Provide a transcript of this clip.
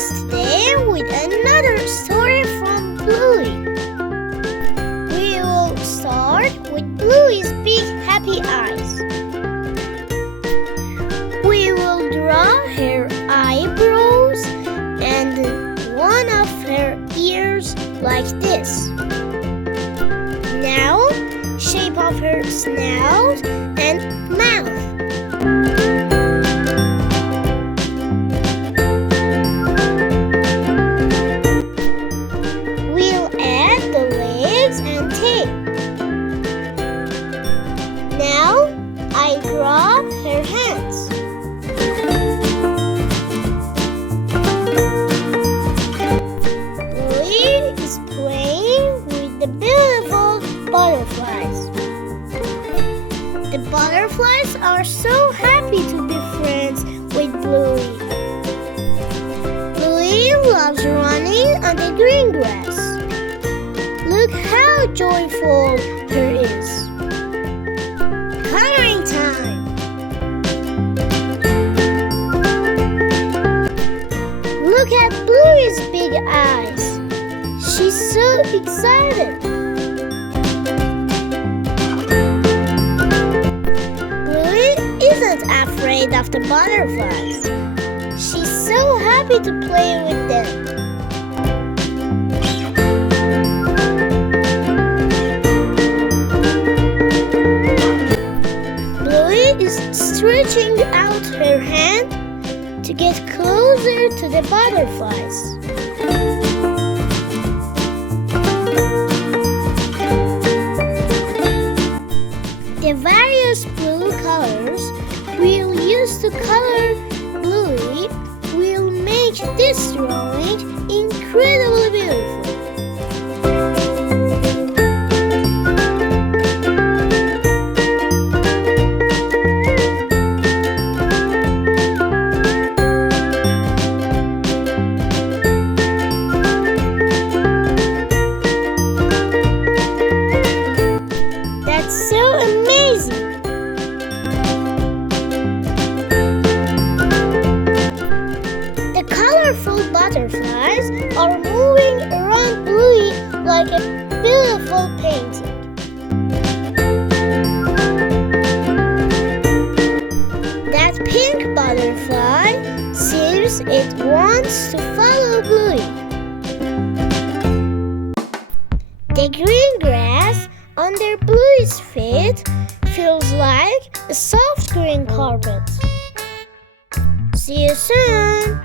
us today with another story from Bluey. We will start with Bluey's big happy eyes. We will draw her eyebrows and one of her ears like this. Now, shape of her snout and mouth. We'll add the legs and tail. Now, I draw her hands. Bluey is playing with the beautiful butterflies. The butterflies are so happy to be friends with Bluey. Bluey loves running on the green grass. Look how joyful her is. Coloring time! Look at Bluey's big eyes. She's so excited. Bluey isn't afraid of the butterflies. She's so happy to play with them. Bluey is stretching out her hand to get closer to the butterflies. The various blue colors we'll use to color Bluey will make this drawing incredibly beautiful. That's so amazing! The colorful butterflies are moving around Bluey like a beautiful painting. That pink butterfly seems it wants to follow Bluey. The green grass under Bluey's feet feels like a soft green carpet. See you soon!